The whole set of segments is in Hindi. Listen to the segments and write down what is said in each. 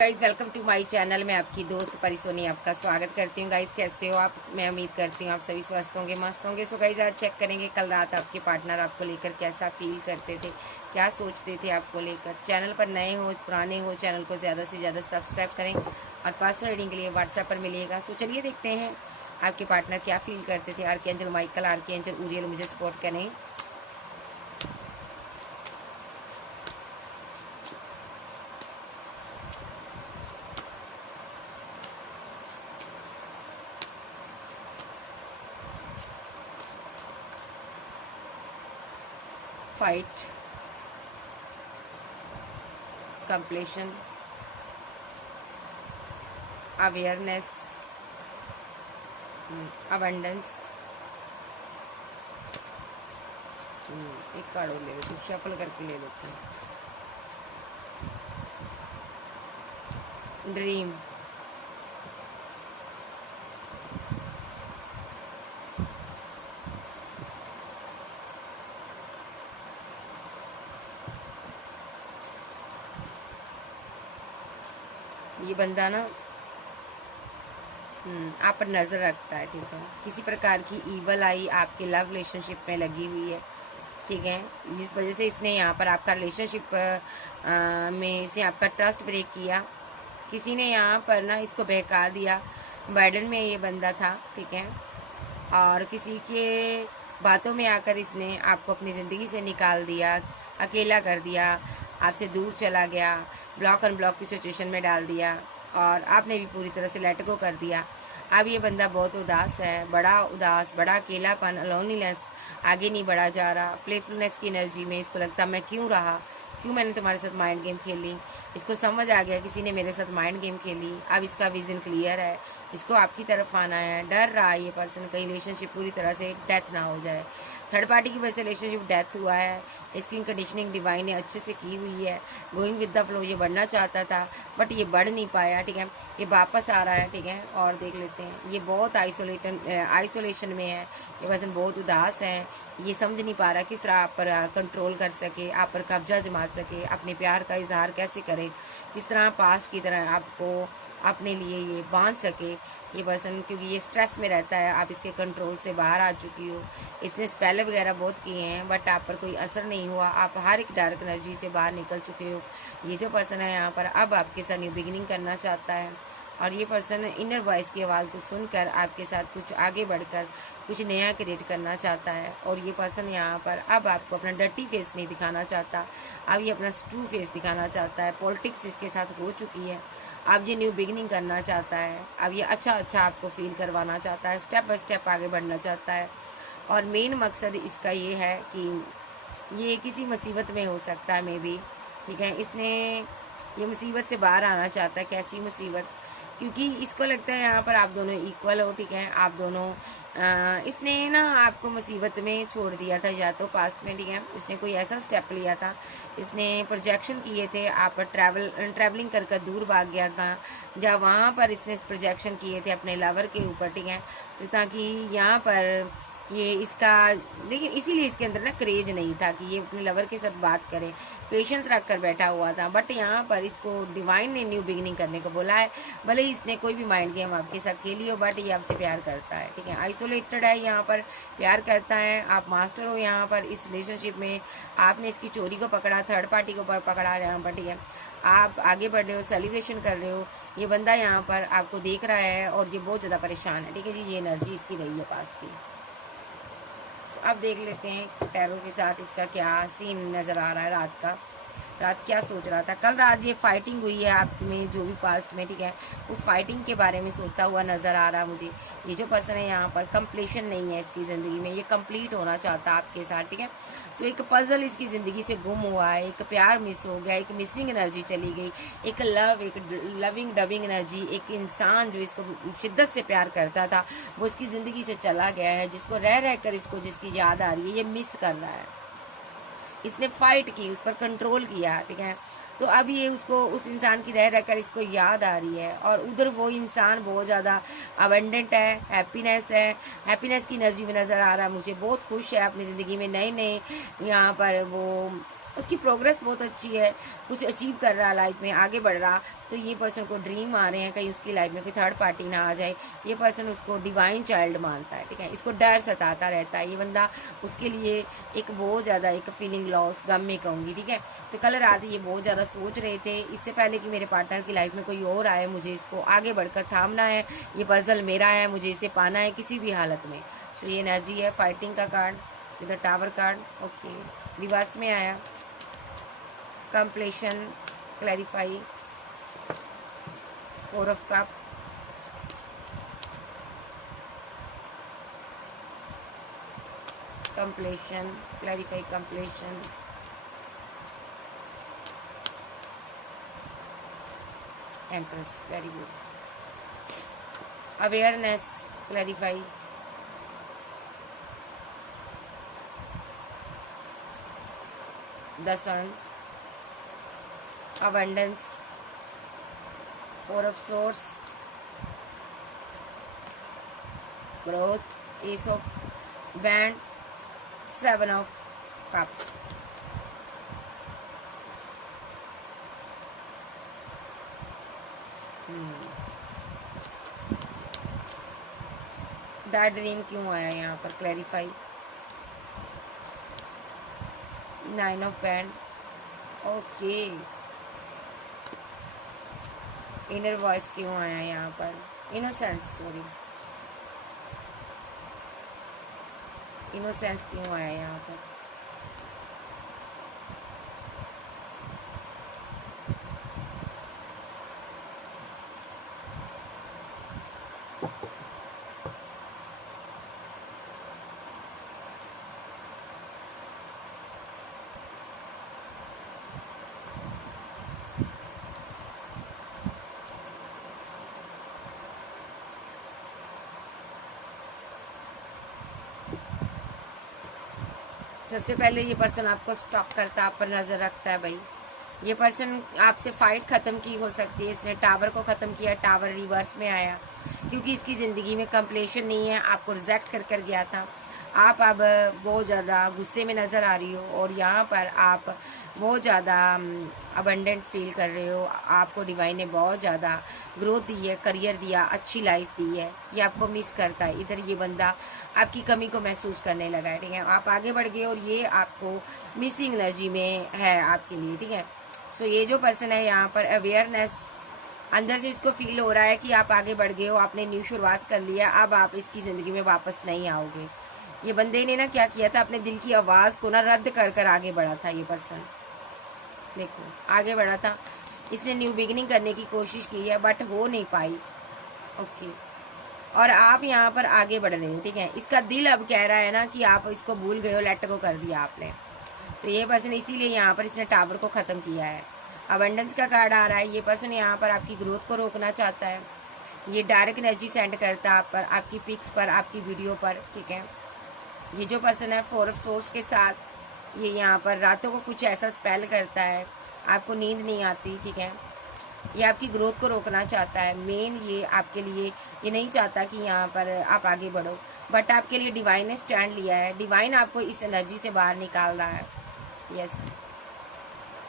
Guys welcome to my channel. मैं आपकी दोस्त परिसोनी आपका स्वागत करती हूँ। गाइज कैसे हो आप? मैं उम्मीद करती हूँ आप सभी स्वस्थ होंगे, मस्त होंगे। सो गाइज आज चेक करेंगे कल रात आपके पार्टनर आपको लेकर कैसा फील करते थे, क्या सोचते थे आपको लेकर। चैनल पर नए हो पुराने हो, चैनल को ज़्यादा से ज़्यादा सब्सक्राइब करें और पर्सनल रीडिंग के लिए व्हाट्सएप पर मिलिएगा। सो चलिए देखते हैं आपके पार्टनर क्या फील करते थे। आर्कएंजल माइकल, आर्कएंजल ऊरियल मुझे सपोर्ट करें। Fight, completion, awareness, abundance. एक कार्ड और ले लेते, शफल करके ले लेते हैं। ड्रीम, ये बंदा ना आप पर नज़र रखता है, ठीक है। किसी प्रकार की ईवल आई आपके लव रिलेशनशिप में लगी हुई है, ठीक है। जिस वजह से इसने यहाँ पर आपका रिलेशनशिप में इसने आपका ट्रस्ट ब्रेक किया। किसी ने यहाँ पर ना इसको बहका दिया। बर्डन में ये बंदा था, ठीक है। और किसी के बातों में आकर इसने आपको अपनी ज़िंदगी से निकाल दिया, अकेला कर दिया, आपसे दूर चला गया, ब्लॉक अनब्लॉक की सिचुएशन में डाल दिया और आपने भी पूरी तरह से लेट गो कर दिया। अब ये बंदा बहुत उदास है, बड़ा उदास, बड़ा अकेलापन, लोनलीनेस, आगे नहीं बढ़ा जा रहा। प्लेफुलनेस की एनर्जी में इसको लगता मैं क्यों रहा, क्यों मैंने तुम्हारे साथ माइंड गेम खेली। इसको समझ आ गया किसी ने मेरे साथ माइंड गेम खेली। अब इसका विजन क्लियर है, इसको आपकी तरफ आना है। डर रहा है ये पर्सन कहीं रिलेशनशिप पूरी तरह से डेथ ना हो जाए। थर्ड पार्टी की वजह से रिलेशनशिप डेथ हुआ है। इसकी कंडीशनिंग डिवाइन ने अच्छे से की हुई है। गोइंग विद द फ्लो ये बढ़ना चाहता था बट ये बढ़ नहीं पाया, ठीक है। ये वापस आ रहा है, ठीक है। और देख लेते हैं, ये बहुत आइसोलेशन में है। ये पर्सन बहुत उदास है। ये समझ नहीं पा रहा किस तरह आप पर कंट्रोल कर सके, आप पर कब्जा जमा सके, अपने प्यार का इजहार कैसे करे, किस तरह पास्ट की तरह आपको अपने लिए ये बांध सके ये पर्सन। क्योंकि ये स्ट्रेस में रहता है, आप इसके कंट्रोल से बाहर आ चुकी हो। इसने स्पेल वगैरह बहुत किए हैं बट आप पर कोई असर नहीं हुआ। आप हर एक डार्क एनर्जी से बाहर निकल चुके हो। ये जो पर्सन है यहाँ पर अब आपके साथ न्यू बिगिनिंग करना चाहता है और ये पर्सन इनर वॉइस की आवाज़ को सुनकर आपके साथ कुछ आगे बढ़कर कुछ नया क्रिएट करना चाहता है। और ये पर्सन यहाँ पर अब आपको अपना डर्टी फेस नहीं दिखाना चाहता, अब ये अपना ट्रू फेस दिखाना चाहता है। पॉलिटिक्स इसके साथ हो चुकी है, अब ये न्यू बिगिनिंग करना चाहता है। अब ये अच्छा आपको फील करवाना चाहता है, स्टेप बाय स्टेप आगे बढ़ना चाहता है। और मेन मकसद इसका ये है कि ये किसी मुसीबत में हो सकता है मे बी, ठीक है। इसने ये मुसीबत से बाहर आना चाहता है। कैसी मुसीबत? क्योंकि इसको लगता है यहाँ पर आप दोनों इक्वल हो, ठीक है। आप दोनों इसने ना आपको मुसीबत में छोड़ दिया था या तो पास्ट में, ठीक है। इसने कोई ऐसा स्टेप लिया था, इसने प्रोजेक्शन किए थे, आप ट्रैवलिंग कर दूर भाग गया था जहाँ वहाँ पर इसने प्रोजेक्शन किए थे अपने लवर के ऊपर, ठीक है। तो ताकि यहाँ पर ये इसका, लेकिन इसीलिए इसके अंदर ना क्रेज नहीं था कि ये अपने लवर के साथ बात करे। पेशेंस रख कर बैठा हुआ था बट यहाँ पर इसको डिवाइन ने न्यू बिगिनिंग करने को बोला है। भले ही इसने कोई भी माइंड गेम आपके साथ खेली हो बट ये आपसे प्यार करता है, ठीक है। आइसोलेटेड है यहाँ पर, प्यार करता है। आप मास्टर हो यहाँ पर इस रिलेशनशिप में। आपने इसकी चोरी को पकड़ा, थर्ड पार्टी को पकड़ा यहाँ पर, ठीक है। आप आगे बढ़ रहे हो, सेलिब्रेशन कर रहे हो। ये बंदा यहाँ पर आपको देख रहा है और ये बहुत ज़्यादा परेशान है, ठीक है जी। ये एनर्जी इसकी रही है पास्ट की। अब देख लेते हैं टैरो के साथ इसका क्या सीन नज़र आ रहा है रात का। रात क्या सोच रहा था? कल रात ये फाइटिंग हुई है आप में जो भी पास्ट में, ठीक है। उस फाइटिंग के बारे में सोचता हुआ नज़र आ रहा मुझे। ये जो पर्सन है यहाँ पर कंप्लीशन नहीं है इसकी ज़िंदगी में, ये कंप्लीट होना चाहता है आपके साथ, ठीक है। तो एक पजल इसकी ज़िंदगी से गुम हुआ है, एक प्यार मिस हो गया, एक मिसिंग एनर्जी चली गई, एक लविंग डविंग एनर्जी। एक इंसान जो इसको शिद्दत से प्यार करता था वो इसकी ज़िंदगी से चला गया है। जिसको रह रह कर इसको जिसकी याद आ रही है ये मिस कर रहा है। इसने फाइट की, उस पर कंट्रोल किया, ठीक है। तो अब ये उसको उस इंसान की रह रहकर इसको याद आ रही है और उधर वो इंसान बहुत ज़्यादा अबंडेंट है, हैप्पीनेस की एनर्जी में नज़र आ रहा है मुझे। बहुत खुश है अपनी ज़िंदगी में, नए नए यहाँ पर वो उसकी प्रोग्रेस बहुत अच्छी है, कुछ अचीव कर रहा है लाइफ में, आगे बढ़ रहा। तो ये पर्सन को ड्रीम आ रहे हैं कहीं उसकी लाइफ में कोई थर्ड पार्टी ना आ जाए। ये पर्सन उसको डिवाइन चाइल्ड मानता है, ठीक है। इसको डर सताता रहता है ये बंदा, उसके लिए एक बहुत ज़्यादा एक फीलिंग लॉस, गम में कहूँगी, ठीक है। तो कल रात ये बहुत ज़्यादा सोच रहे थे इससे पहले कि मेरे पार्टनर की लाइफ में कोई और आए, मुझे इसको आगे बढ़कर थामना है, ये पजल मेरा है, मुझे इसे पाना है किसी भी हालत में। सो ये एनर्जी है फाइटिंग का कार्ड, इधर टावर कार्ड, ओके। रिवर्स में आया completion, clarify, 4 of cup, completion, clarify completion, empress, very good. Awareness, clarify, the sun, abundance, 4 of swords, growth, ace of band, 7 of cups. That dream क्यों आया यहाँ पर, clarify. 9 of band, okay. Inner voice क्यों आया यहाँ पर, इनोसेंस, सॉरी, इनोसेंस क्यों आया यहाँ पर। सबसे पहले ये पर्सन आपको स्टॉक करता है, आप पर नज़र रखता है भाई। ये पर्सन आपसे फाइट ख़त्म की हो सकती है, इसने टावर को ख़त्म किया, टावर रिवर्स में आया क्योंकि इसकी ज़िंदगी में कंप्लीशन नहीं है, आपको रिजेक्ट कर गया था। आप अब बहुत ज़्यादा गुस्से में नज़र आ रही हो और यहाँ पर आप बहुत ज़्यादा अबंडेंट फील कर रहे हो। आपको डिवाइन ने बहुत ज़्यादा ग्रोथ दी है, करियर दिया, अच्छी लाइफ दी है, ये आपको मिस करता है। इधर ये बंदा आपकी कमी को महसूस करने लगा है, ठीक है। आप आगे बढ़ गए और ये आपको मिसिंग एनर्जी में है आपके लिए, ठीक है। सो ये जो पर्सन है यहाँ पर अवेयरनेस अंदर से इसको फील हो रहा है कि आप आगे बढ़ गए हो, आपने न्यू शुरुआत कर लिया, अब आप इसकी ज़िंदगी में वापस नहीं आओगे। ये बंदे ने ना क्या किया था, अपने दिल की आवाज़ को ना रद्द कर आगे बढ़ा था। ये पर्सन देखो आगे बढ़ा था, इसने न्यू बिगिनिंग करने की कोशिश की है बट हो नहीं पाई, ओके। और आप यहाँ पर आगे बढ़ रहे हो, ठीक है। इसका दिल अब कह रहा है ना कि आप इसको भूल गए हो, लेट गो कर दिया आपने। तो ये पर्सन इसीलिए यहाँ पर इसने टावर को ख़त्म किया है। अबंडेंस का कार्ड आ रहा है, ये पर्सन यहाँ पर आपकी ग्रोथ को रोकना चाहता है। ये डायरेक्ट एनर्जी सेंड करता है आप पर, आपकी पिक्स पर, आपकी वीडियो पर, ठीक है। ये जो पर्सन है 4 ऑफ सोर्स के साथ, ये यहाँ पर रातों को कुछ ऐसा स्पेल करता है, आपको नींद नहीं आती, ठीक है। ये आपकी ग्रोथ को रोकना चाहता है। मेन ये आपके लिए ये नहीं चाहता कि यहाँ पर आप आगे बढ़ो, बट आपके लिए डिवाइन ने स्टैंड लिया है। डिवाइन आपको इस एनर्जी से बाहर निकाल रहा है, यस।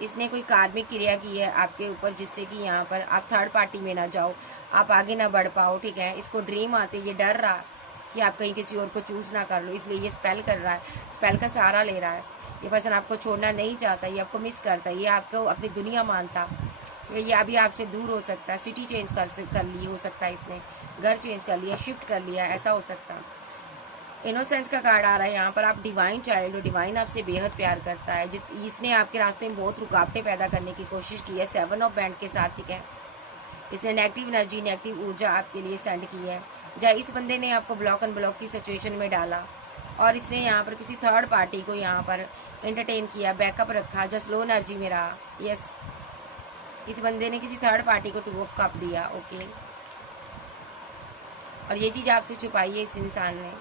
इसने कोई कार्मिक क्रिया की है आपके ऊपर जिससे कि यहाँ पर आप थर्ड पार्टी में ना जाओ, आप आगे ना बढ़ पाओ, ठीक है। इसको ड्रीम आते, ये डर रहा कि आप कहीं किसी और को चूज़ ना कर लो, इसलिए ये स्पेल कर रहा है, स्पेल का सहारा ले रहा है। ये पर्सन आपको छोड़ना नहीं चाहता, ये आपको मिस करता है, ये आपको अपनी दुनिया मानता, ये अभी आपसे दूर हो सकता है। सिटी चेंज कर ली हो सकता है, इसने घर चेंज कर लिया, शिफ्ट कर लिया, ऐसा हो सकता है। इनोसेंस का कार्ड आ रहा है यहाँ पर, आप डिवाइन चाइल्ड हो, डिवाइन आपसे बेहद प्यार करता है। इसने आपके रास्ते में बहुत रुकावटें पैदा करने की कोशिश की है 7 ऑफ बैंड के साथ, ठीक है। इसने नेगेटिव एनर्जी, नेगेटिव ऊर्जा आपके लिए सेंड की है। जहाँ इस बंदे ने आपको ब्लॉक एंड ब्लॉक की सिचुएशन में डाला और इसने यहाँ पर किसी थर्ड पार्टी को यहाँ पर एंटरटेन किया, बैकअप रखा, जो स्लो एनर्जी में रहा, यस। इस बंदे ने किसी थर्ड पार्टी को 2 ऑफ कप दिया, ओके। और ये चीज़ आपसे छुपाई है इस इंसान ने,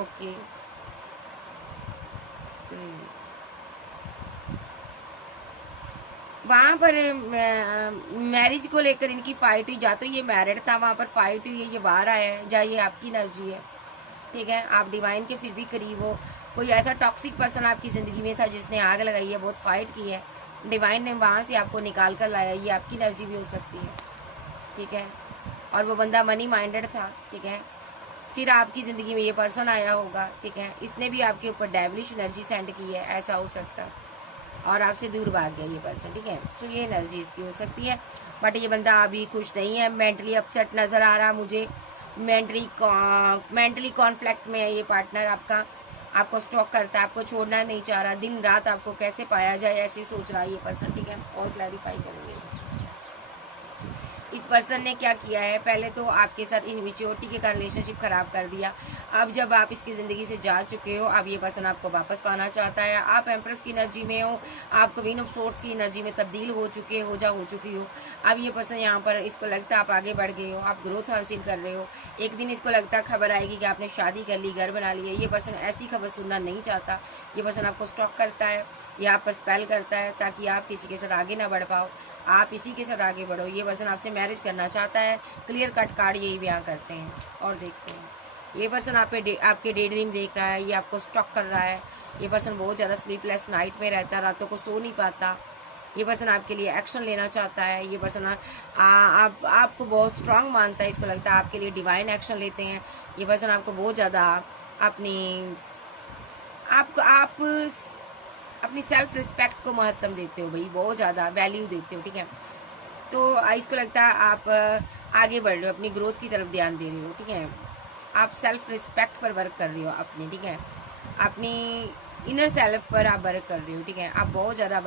ओके। वहाँ पर मैरिज को लेकर इनकी फाइट हुई, या तो ये मैरिड था, वहाँ पर फाइट हुई है, ये बाहर आया है, या ये आपकी एनर्जी है, ठीक है। आप डिवाइन के फिर भी करीब हो, कोई ऐसा टॉक्सिक पर्सन आपकी ज़िंदगी में था जिसने आग लगाई है, बहुत फाइट की है, डिवाइन ने वहाँ से आपको निकाल कर लाया। ये आपकी एनर्जी भी हो सकती है, ठीक है। और वो बंदा मनी माइंडेड था, ठीक है। फिर आपकी ज़िंदगी में ये पर्सन आया होगा, ठीक है, इसने भी आपके ऊपर डेविलिश एनर्जी सेंड की है, ऐसा हो सकता है, और आपसे दूर भाग गया ये पर्सन, ठीक है। सो ये एनर्जी इसकी हो सकती है। बट ये बंदा अभी खुश नहीं है, मेंटली अपसेट नज़र आ रहा मुझे, मेंटली कॉन्फ्लिक्ट में है ये पार्टनर आपका, आपको स्टॉक करता है, आपको छोड़ना नहीं चाह रहा, दिन रात आपको कैसे पाया जाए ऐसे सोच रहा है ये पर्सन, ठीक है। और क्लैरिफाई करेंगे इस पर्सन ने क्या किया है। पहले तो आपके साथ इनमेच्योरिटी के कारण रिलेशनशिप खराब कर दिया। अब जब आप इसकी ज़िंदगी से जा चुके हो, अब ये पर्सन आपको वापस पाना चाहता है। आप एम्प्रेस की एनर्जी में हो, आप क्वीन ऑफ सोर्स की एनर्जी में तब्दील हो चुके हो चुकी हो। अब ये पर्सन यहाँ पर इसको लगता है आप आगे बढ़ गए हो, आप ग्रोथ हासिल कर रहे हो। एक दिन इसको लगता है खबर आएगी कि आपने शादी कर ली, घर बना लिया। ये पर्सन ऐसी खबर सुनना नहीं चाहता। ये पर्सन आपको स्टॉक करता है या आप पर स्पेल करता है ताकि आप किसी के साथ आगे ना बढ़ पाओ, आप इसी के साथ आगे बढ़ो। ये पर्सन आपसे मैरिज करना चाहता है। क्लियर कट कार्ड यही बयां करते हैं। और देखते हैं ये पर्सन आपके डे ड्रीम देख रहा है, ये आपको स्टॉक कर रहा है। ये पर्सन बहुत ज़्यादा स्लीपलेस नाइट में रहता है, रातों को सो नहीं पाता। ये पर्सन आपके लिए एक्शन लेना चाहता है। ये पर्सन आपको बहुत स्ट्रांग मानता है, इसको लगता है आपके लिए डिवाइन एक्शन लेते हैं। ये पर्सन आपको बहुत ज़्यादा अपनी सेल्फ रिस्पेक्ट को महत्व देते हो भाई, बहुत ज़्यादा वैल्यू देते हो, ठीक है। तो इसको लगता है आप आगे बढ़ रहे हो, अपनी ग्रोथ की तरफ ध्यान दे रहे हो, ठीक है। आप सेल्फ रिस्पेक्ट पर वर्क कर रहे हो अपनी, ठीक है। अपनी इनर सेल्फ पर आप वर्क कर रहे हो, ठीक है। आप बहुत ज़्यादा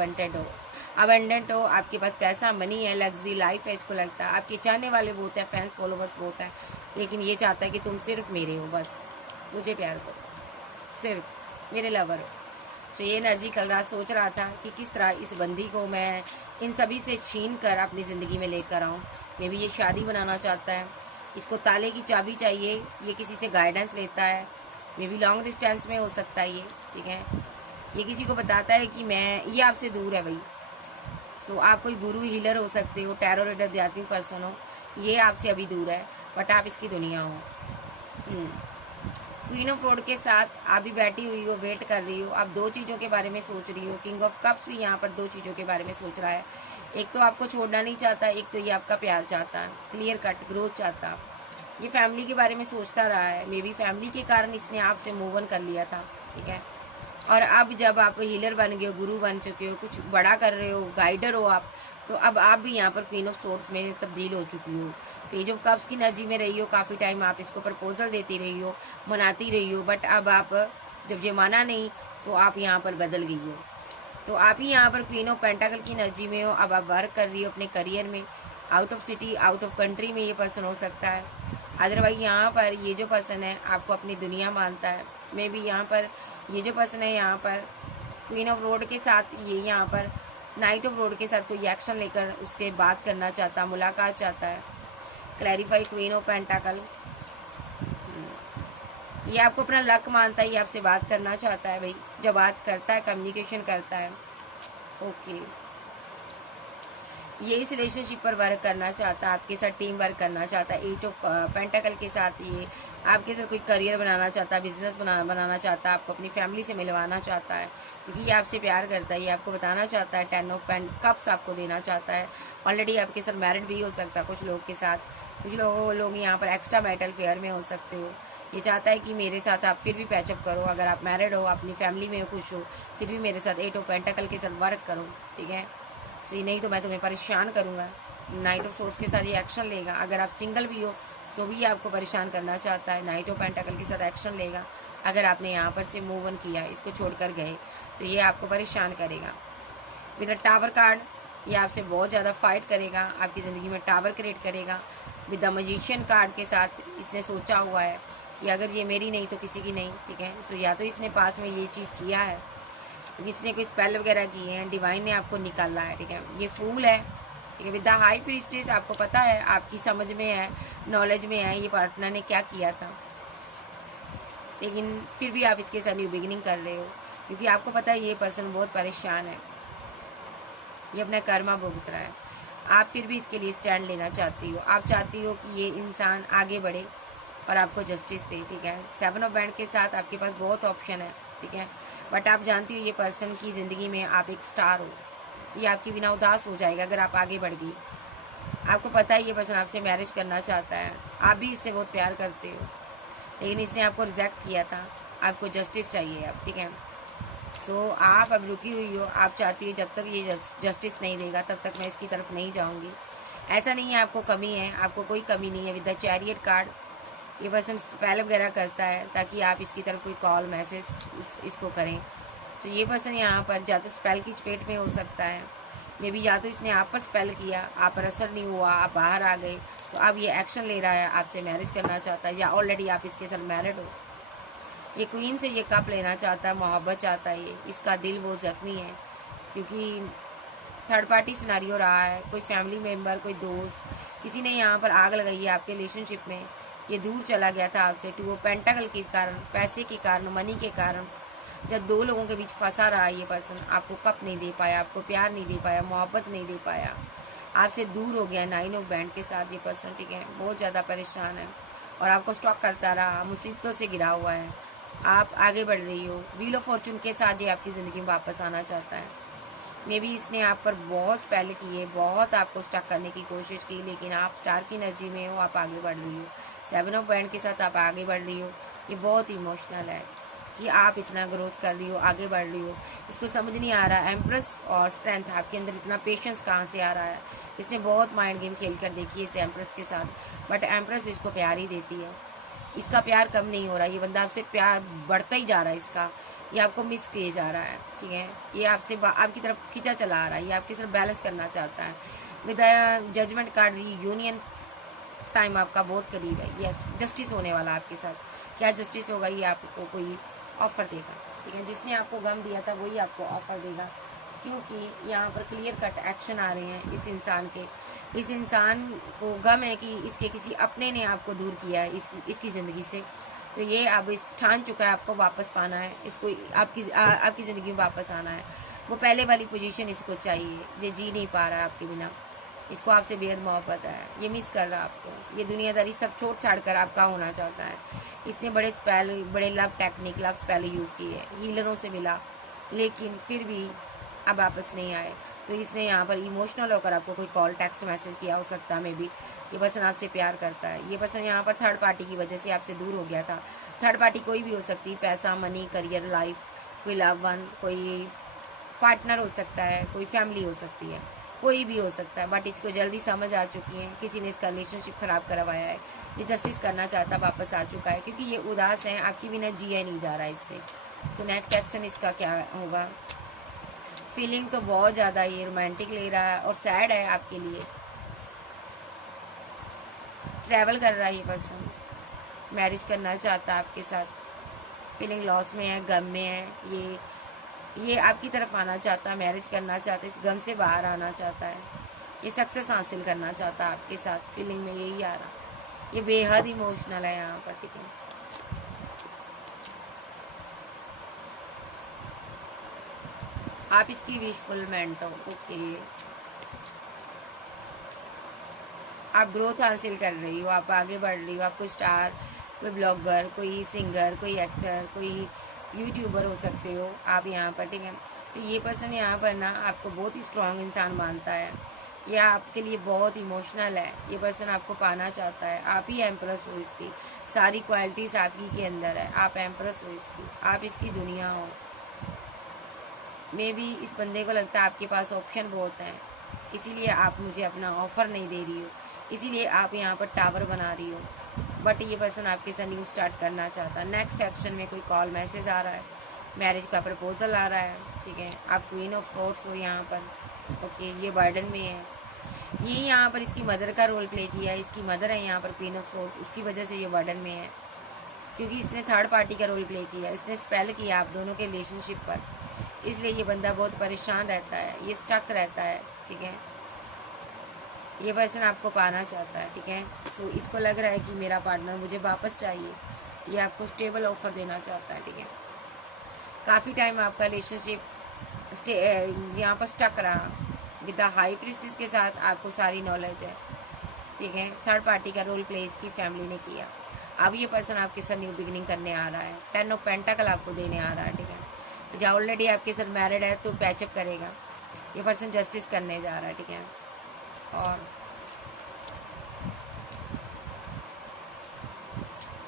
अबंडेंट हो, आपके पास पैसा मनी है, लग्जरी लाइफ है। इसको लगता है आपके चाहने वाले बहुत हैं, फैंस फॉलोवर्स बहुत हैं, लेकिन ये चाहता है कि तुम सिर्फ मेरे हो, बस मुझे प्यार करो, सिर्फ मेरे लवर हो। तो ये एनर्जी कल रात सोच रहा था कि किस तरह इस बंदी को मैं इन सभी से छीन कर अपनी ज़िंदगी में लेकर आऊँ। मे भी ये शादी बनाना चाहता है, इसको ताले की चाबी चाहिए, ये किसी से गाइडेंस लेता है, मे भी लॉन्ग डिस्टेंस में हो सकता है ये, ठीक है। ये किसी को बताता है कि ये आपसे दूर है भाई। सो आप कोई गुरु हीलर हो सकते हो, टैरो रीडर, आध्यात्मिक पर्सन हो, ये आपसे अभी दूर है, बट आप इसकी दुनिया हो। क्वीन ऑफ रोड के साथ आप भी बैठी हुई हो, वेट कर रही हो। आप दो चीज़ों के बारे में सोच रही हो। किंग ऑफ कप्स भी यहाँ पर दो चीज़ों के बारे में सोच रहा है। एक तो आपको छोड़ना नहीं चाहता, एक तो ये आपका प्यार चाहता है, क्लियर कट ग्रोथ चाहता। ये फैमिली के बारे में सोचता रहा है, मे बी फैमिली के कारण इसने आपसे मूव ऑन कर लिया था, ठीक है। और अब जब आप हीलर बन गए हो, गुरु बन चुके हो, कुछ बड़ा कर रहे हो, गाइडर हो आप, तो अब आप भी यहाँ पर क्वीन ऑफ सोर्स में तब्दील हो चुकी हो। पेज ऑफ कप्स की एनर्जी में रही हो, काफ़ी टाइम आप इसको प्रपोजल देती रही हो, मनाती रही हो, बट अब आप जब ये माना नहीं तो आप यहाँ पर बदल गई हो। तो आप ही यहाँ पर क्वीन ऑफ पेंटाकल की एनर्जी में हो। अब आप वर्क कर रही हो अपने करियर में, out of city, out of country में ये पर्सन हो सकता है। अदरवाइज यहाँ पर ये जो पर्सन है आपको अपनी दुनिया मानता है। मे बी यहाँ पर ये जो पर्सन है यहाँ पर क्वीन ऑफ रोड के साथ, ये यहाँ पर नाइट ऑफ रोड के साथ कोई एक्शन लेकर उसके बात करना चाहता, मुलाकात चाहता है। क्लैरिफाई क्वीन ऑफ पेंटाकल, ये आपको अपना लक मानता है, ये आपसे बात करना चाहता है भाई। जब बात करता है, कम्युनिकेशन करता है, ओके। ये इस रिलेशनशिप पर वर्क करना चाहता है, आपके साथ टीम वर्क करना चाहता है। 8 ऑफ पेंटाकल के साथ ये आपके साथ कोई करियर बनाना चाहता है, बिजनेस बनाना चाहता है, आपको अपनी फैमिली से मिलवाना चाहता है, क्योंकि ये आपसे प्यार करता है। ये आपको बताना चाहता है, 10 ऑफ कप्स आपको देना चाहता है। ऑलरेडी आपके साथ मैरिड भी हो सकता है कुछ लोग के साथ, कुछ लोग यहाँ पर एक्स्ट्रा मैरिटल फेयर में हो सकते हो। ये चाहता है कि मेरे साथ आप फिर भी पैचअप करो, अगर आप मैरिड हो, अपनी फैमिली में हो, खुश हो, फिर भी मेरे साथ 8 ऑफ पेंटाकल के साथ वर्क करो, ठीक है। तो ये नहीं तो मैं तुम्हें परेशान करूँगा। नाइट ऑफ सोर्स के साथ ये एक्शन लेगा। अगर आप सिंगल भी हो तो भी ये आपको परेशान करना चाहता है, नाइट ऑफ पेंटाकल के साथ एक्शन लेगा। अगर आपने यहाँ पर से मूव ऑन किया, इसको छोड़कर गए, तो ये आपको परेशान करेगा। विद द टावर कार्ड, ये आपसे बहुत ज़्यादा फाइट करेगा, आपकी ज़िंदगी में टावर क्रिएट करेगा। विद द मैजिशियन कार्ड के साथ इसने सोचा हुआ है कि अगर ये मेरी नहीं तो किसी की नहीं, ठीक है। सो या तो इसने पास्ट में ये चीज़ किया है, इसने कोई स्पेल वगैरह किए हैं, डिवाइन ने आपको निकाला है, ठीक है। ये फूल है, ठीक है। विद द हाई प्रीस्टेस, आपको पता है, आपकी समझ में है, नॉलेज में है ये पार्टनर ने क्या किया था, लेकिन फिर भी आप इसके साथ न्यू बिगिनिंग कर रहे हो, क्योंकि आपको पता है ये पर्सन बहुत परेशान है, ये अपना कर्मा भुगत रहा है। आप फिर भी इसके लिए स्टैंड लेना चाहती हो। आप चाहती हो कि ये इंसान आगे बढ़े और आपको जस्टिस दे, ठीक है। 7 ऑफ बैंड के साथ आपके पास बहुत ऑप्शन है, ठीक है। बट आप जानती हो ये पर्सन की ज़िंदगी में आप एक स्टार हो, ये आपके बिना उदास हो जाएगा अगर आप आगे बढ़ गई। आपको पता है ये पर्सन आपसे मैरिज करना चाहता है, आप भी इससे बहुत प्यार करते हो, लेकिन इसने आपको रिजेक्ट किया था। आपको जस्टिस चाहिए अब, ठीक है। सो आप अब रुकी हुई हो, आप चाहती हो जब तक ये जस्टिस नहीं देगा तब तक मैं इसकी तरफ नहीं जाऊंगी। ऐसा नहीं है आपको कमी है, आपको कोई कमी नहीं है। विद द चैरियट कार्ड ये पर्सन स्पेल वगैरह करता है ताकि आप इसकी तरफ कोई कॉल मैसेज इसको करें। तो ये पर्सन यहाँ पर या तो स्पेल की चपेट में हो सकता है, मे बी या तो इसने आप पर स्पेल किया, आप पर असर नहीं हुआ, आप बाहर आ गए, तो अब ये एक्शन ले रहा है, आपसे मैरिज करना चाहता है, या ऑलरेडी आप इसके साथ मैरिड हो। ये क्वीन से ये कप लेना चाहता है, मोहब्बत चाहता है, ये इसका दिल बहुत जख्मी है क्योंकि थर्ड पार्टी सिनारियो रहा है। कोई फैमिली मेम्बर, कोई दोस्त, किसी ने यहाँ पर आग लगाई है आपके रिलेशनशिप में। ये दूर चला गया था आपसे टू पेंटाकल के कारण, पैसे के कारण, मनी के कारण। जब दो लोगों के बीच फंसा रहा है ये पर्सन, आपको कप नहीं दे पाया, आपको प्यार नहीं दे पाया, मोहब्बत नहीं दे पाया, आपसे दूर हो गया 9 ऑफ बैंड के साथ ये पर्सन, ठीक है। बहुत ज़्यादा परेशान है और आपको स्टॉक करता रहा, मुसीबतों से गिरा हुआ है। आप आगे बढ़ रही हो, व्हील ऑफ फॉर्चून के साथ ये आपकी ज़िंदगी में वापस आना चाहता है। मे बी इसने आप पर बहुत स्पेल की है, बहुत आपको स्टक करने की कोशिश की, लेकिन आप स्टार की एनर्जी में हो, आप आगे बढ़ रही हो। 7 ऑफ बैंड के साथ आप आगे बढ़ रही हो। ये बहुत इमोशनल है कि आप इतना ग्रोथ कर रही हो, आगे बढ़ रही हो। इसको समझ नहीं आ रहा एम्प्रेस और स्ट्रेंथ, आपके अंदर इतना पेशेंस कहाँ से आ रहा है। इसने बहुत माइंड गेम खेल कर देखी है इस एम्प्रेस के साथ, बट एम्प्रेस इसको प्यार ही देती है। इसका प्यार कम नहीं हो रहा, ये बंदा आपसे प्यार बढ़ता ही जा रहा है इसका। ये आपको मिस किए जा रहा है, ठीक है। ये आपसे आपकी तरफ खींचा चला आ रहा है, ये आपकी तरफ बैलेंस करना चाहता है। With judgement card union time आपका बहुत करीब है। यस, जस्टिस होने वाला आपके साथ। क्या जस्टिस होगा, ये आपको कोई ऑफ़र देगा, ठीक है। जिसने आपको गम दिया था वही आपको ऑफ़र देगा, क्योंकि यहाँ पर क्लियर कट एक्शन आ रहे हैं इस इंसान के। इस इंसान को गम है कि इसके किसी अपने ने आपको दूर किया है इसकी ज़िंदगी से, तो ये अब इस ठान चुका है आपको वापस पाना है, इसको आपकी ज़िंदगी में वापस आना है। वो पहले वाली पोजीशन इसको चाहिए, ये जी नहीं पा रहा है आपके बिना, इसको आपसे बेहद मोहब्बत है, ये मिस कर रहा है आपको। ये दुनियादारी सब छोड़ छाड़ कर आपका होना चाहता है। इसने बड़े love technique, love spell use किए, हीलरों से मिला, लेकिन फिर भी अब वापस नहीं आए। तो इसने यहाँ पर इमोशनल होकर आपको कोई कॉल, टेक्स्ट मैसेज किया हो सकता है। मे बी ये पर्सन आपसे प्यार करता है। ये पर्सन यहाँ पर थर्ड पार्टी की वजह से आपसे दूर हो गया था। थर्ड पार्टी कोई भी हो सकती है, पैसा, मनी, करियर, लाइफ, कोई लव वन, कोई पार्टनर हो सकता है, कोई फैमिली हो सकती है, कोई भी हो सकता है। बट इसको जल्दी समझ आ चुकी है, किसी ने इसका रिलेशनशिप ख़राब करवाया है। ये जस्टिस करना चाहता, वापस आ चुका है, क्योंकि ये उदास है, आपकी बिना जिया नहीं जा रहा है इससे। तो नेक्स्ट एक्शन इसका क्या होगा? फीलिंग तो बहुत ज़्यादा ये रोमांटिक ले रहा है और सैड है आपके लिए। ट्रैवल कर रहा है ये पर्सन, मैरिज करना चाहता है आपके साथ। फीलिंग लॉस में है, गम में है। ये आपकी तरफ आना चाहता है, मैरिज करना चाहता है, इस गम से बाहर आना चाहता है। ये सक्सेस हासिल करना चाहता है आपके साथ। फीलिंग में यही आ रहा। ये बेहद इमोशनल है यहाँ पर, ठीक है। आप इसकी विशफुलमेंट हो, ओके। आप ग्रोथ हासिल कर रही हो, आप आगे बढ़ रही हो। आप कोई स्टार, कोई ब्लॉगर, कोई सिंगर, कोई एक्टर, कोई यूट्यूबर हो सकते हो आप यहाँ पर, ठीक है। तो ये पर्सन यहाँ पर ना आपको बहुत ही स्ट्रॉन्ग इंसान मानता है। ये आपके लिए बहुत इमोशनल है। ये पर्सन आपको पाना चाहता है। आप ही एम्प्रेस हो इसकी, सारी क्वालिटीज़ आप ही के अंदर है। आप एम्प्रेस हो इसकी, आप इसकी दुनिया हो। मे बी इस बंदे को लगता है आपके पास ऑप्शन बहुत हैं, इसीलिए आप मुझे अपना ऑफ़र नहीं दे रही हो, इसीलिए आप यहाँ पर टावर बना रही हो। बट ये पर्सन आपके साथ न्यू स्टार्ट करना चाहता है। नेक्स्ट एक्शन में कोई कॉल, मैसेज आ रहा है, मैरिज का प्रपोजल आ रहा है, ठीक है। आप क्वीन ऑफ सोर्ड्स हो यहाँ पर, ओके। ये बर्डन में है। ये यहाँ पर इसकी मदर का रोल प्ले किया है। इसकी मदर है यहाँ पर क्वीन ऑफ सोर्ड्स, उसकी वजह से ये बर्डन में है, क्योंकि इसने थर्ड पार्टी का रोल प्ले किया। इसने स्पेल किया आप दोनों के रिलेशनशिप पर, इसलिए ये बंदा बहुत परेशान रहता है, ये स्टक रहता है, ठीक है। ये पर्सन आपको पाना चाहता है, ठीक है। सो इसको लग रहा है कि मेरा पार्टनर मुझे वापस चाहिए। ये आपको स्टेबल ऑफर देना चाहता है, ठीक है। काफ़ी टाइम आपका रिलेशनशिप यहाँ पर स्टक रहा। विद द हाई प्रीस्टेस के साथ आपको सारी नॉलेज है, ठीक है। थर्ड पार्टी का रोल प्ले इसकी फैमिली ने किया। अब ये पर्सन आपके साथ न्यू बिगिनिंग करने आ रहा है। 10 ऑफ पेंटाकल आपको देने आ रहा है, ठीक है। जो ऑलरेडी आपके साथ मैरिड है तो पैचअप करेगा। ये पर्सन जस्टिस करने जा रहा है, ठीक है। और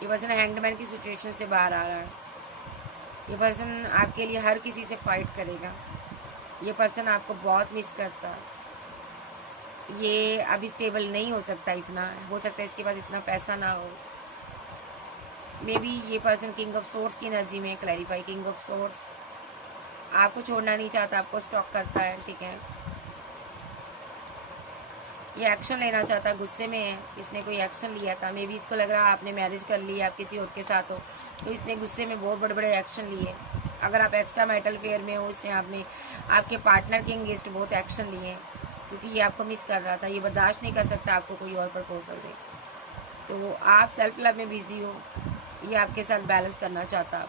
ये पर्सन हैंगमैन की सिचुएशन से बाहर आ रहा है। ये पर्सन आपके लिए हर किसी से फाइट करेगा। ये पर्सन आपको बहुत मिस करता है। ये अभी स्टेबल नहीं हो सकता, इतना हो सकता है इसके पास इतना पैसा ना हो। मे बी ये पर्सन किंग ऑफ सोर्स की एनर्जी में, क्लैरिफाई, किंग ऑफ सोर्स आपको छोड़ना नहीं चाहता, आपको स्टॉक करता है, ठीक है। ये एक्शन लेना चाहता है, गुस्से में है, इसने कोई एक्शन लिया था। मे बी इसको लग रहा है आपने मैरिज कर ली, आप किसी और के साथ हो, तो इसने गुस्से में बहुत बड़े बड़े एक्शन लिए। अगर आप एक्स्ट्रा मैरिटल फेयर में हो, इसने आपके पार्टनर के अगेंस्ट बहुत एक्शन लिए हैं, क्योंकि ये आपको मिस कर रहा था। ये बर्दाश्त नहीं कर सकता आपको कोई और प्रपोजल दे। तो आप सेल्फ लव में बिजी हो, ये आपके साथ बैलेंस करना चाहता।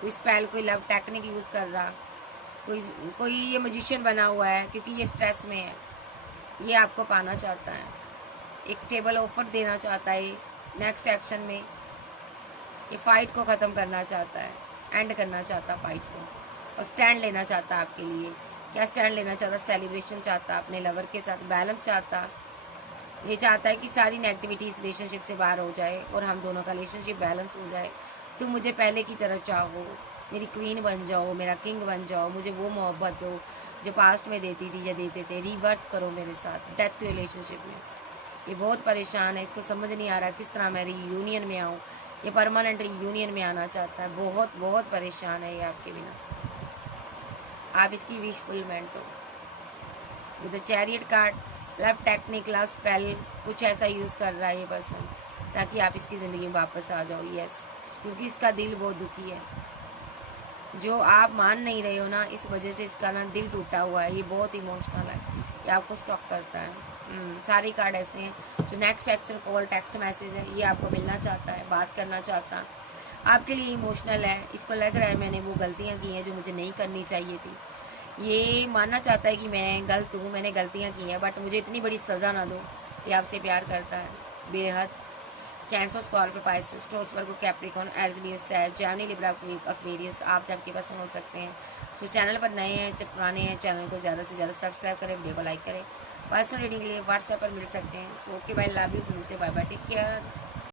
कोई स्पेल, कोई लव टेक्निक यूज़ कर रहा, कोई ये मजिशियन बना हुआ है, क्योंकि ये स्ट्रेस में है। ये आपको पाना चाहता है, एक स्टेबल ऑफर देना चाहता है नेक्स्ट एक्शन में। ये फाइट को ख़त्म करना चाहता है, एंड करना चाहता फाइट को, और स्टैंड लेना चाहता आपके लिए। क्या स्टैंड लेना चाहता? सेलिब्रेशन चाहता, अपने लवर के साथ बैलेंस चाहता। ये चाहता है कि सारी नेगेटिविटी इस रिलेशनशिप से बाहर हो जाए और हम दोनों का रिलेशनशिप बैलेंस हो जाए। तुम मुझे पहले की तरह चाहो, मेरी क्वीन बन जाओ, मेरा किंग बन जाओ, मुझे वो मोहब्बत दो जो पास्ट में देती थी या देते थे। रिवर्थ करो मेरे साथ डेथ रिलेशनशिप में। ये बहुत परेशान है, इसको समझ नहीं आ रहा किस तरह मैं रीयूनियन में आऊँ। ये परमानेंट रीयूनियन में आना चाहता है, बहुत बहुत परेशान है ये आपके बिना। आप इसकी विश फुलमेंट हो। With the chariot card, love technique, love spell कुछ ऐसा यूज़ कर रहा है ये पर्सन, ताकि आप इसकी ज़िंदगी में वापस आ जाओ। यस, क्योंकि इसका दिल बहुत दुखी है। जो आप मान नहीं रहे हो ना, इस वजह से इसका ना दिल टूटा हुआ है। ये बहुत इमोशनल है, ये आपको स्टॉक करता है। सारी कार्ड ऐसे हैं। So next action call, text message है, ये आपको मिलना चाहता है, बात करना चाहता, आपके लिए इमोशनल है। इसको लग रहा है मैंने वो गलतियाँ की हैं जो मुझे नहीं करनी चाहिए थी। ये मानना चाहता है कि मैं गलत हूँ, मैंने गलतियाँ की हैं, बट मुझे इतनी बड़ी सज़ा ना दो। ये आपसे प्यार करता है बेहद। कैंसर, स्कॉर्पियो, पाइसेस, टॉरस, वर्गो, कैप्रिकॉर्न, एरीज, लियो, सैज, जेमिनी, लिब्रा, एक्वेरियस आप जब के पर्सन हो सकते हैं। सो चैनल पर नए हैं, जब पुराने हैं, चैनल को ज़्यादा से ज़्यादा सब्सक्राइब करें, वीडियो को लाइक करें। पर्सनल रीडिंग के लिए व्हाट्सएप पर मिल सकते हैं। So okay bye, love you, मिलते, बाय बाय, टेक केयर।